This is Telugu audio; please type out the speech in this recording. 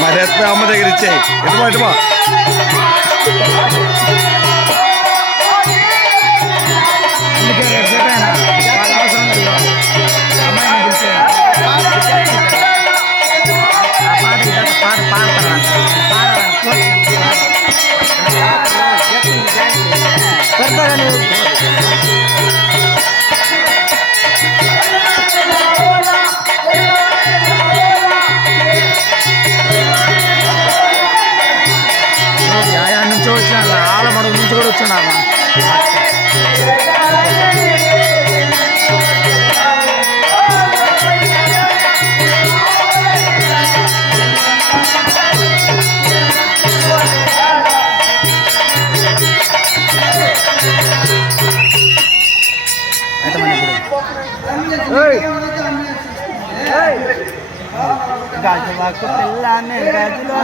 మరి ఎత్తుపై అమ్మ దగ్గర ఇచ్చేయి ఎటుమా ఎటుమా నుంచి వచ్చిన ఆలమడుగు నుంచి కూడా వచ్చినా గాజువాకు పిల్లాన్ని గాజులో